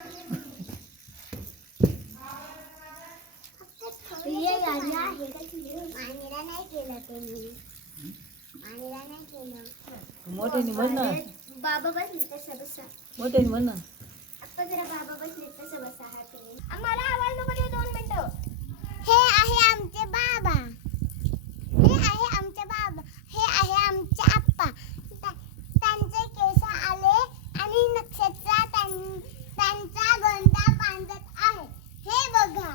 ये गाणं आहे का तुझे? मानीला नाही केलं ते मी. मानीला नाही केलं. मोठ्याने म्हण ना. बाबा बसले तसं बसा. मोठ्याने म्हण ना. आता जरा बाबा बसले तसं बसा हॅपी. आम्हाला आवाज नको देऊ 2 मिनिटं. हे आहे आमचे बाबा. हे आहे आमचे बाबा. हे आहे आमचे आप्पा. त्यांचे केस आले आणि नक्षत्र त्यांचा गोंडा पांजत आहे. हे बघा.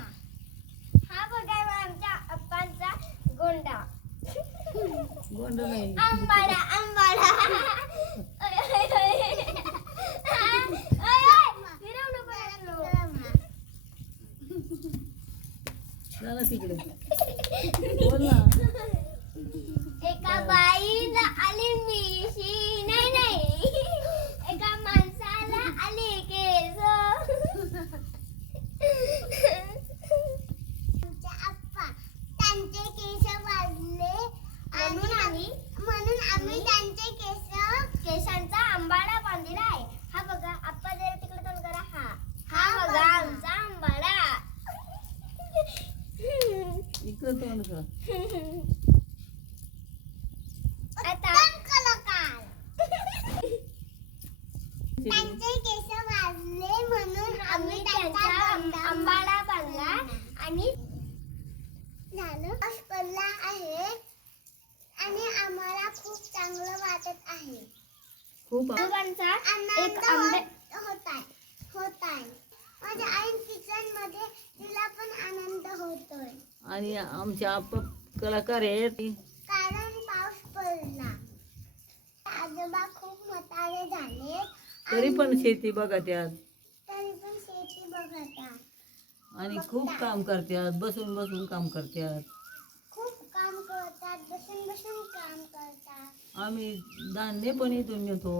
हा बघा आमच्या आप्पांचा गोंडा. गोंड नाही. आंबाडा आंबाडा. जा ना तिकडे. बोल ना. एका बाईला आली मिशी. नाही नाही. एका माणसाला आली केस. आमचे आप्पा त्यांचे केस वाढले म्हणून आम्ही त्यांचे केसांचा आंबाडा बांधलेला आहे. हा बघा आप्पा जरा तिकडे तोंड करा. हा बघा आमचा आंबाडा. इकडे तोंड कर. आता त्यांचे केस वाढले म्हणून आम्ही त्यांचा आंबाडा बांधला आणि झालं पडला आहे आणि आम्हाला खूप चांगलं वाटत आहे. खूप आनंद होत आहे. माझ्या आई किचन मध्ये तिला पण आनंद होतोय. आणि आमचे आप्पा कलाकार आहेत. कारण पाऊस पडला. आजोबा खूप म्हातारे झाले तरी पण शेती बघा त्यात. तरी पण शेती बघतात. आणि खूप काम करतात. बसून बसून काम करतात. खूप काम करतात. बसून बसून काम करतात. आम्ही धान्य पण इथून नेतो.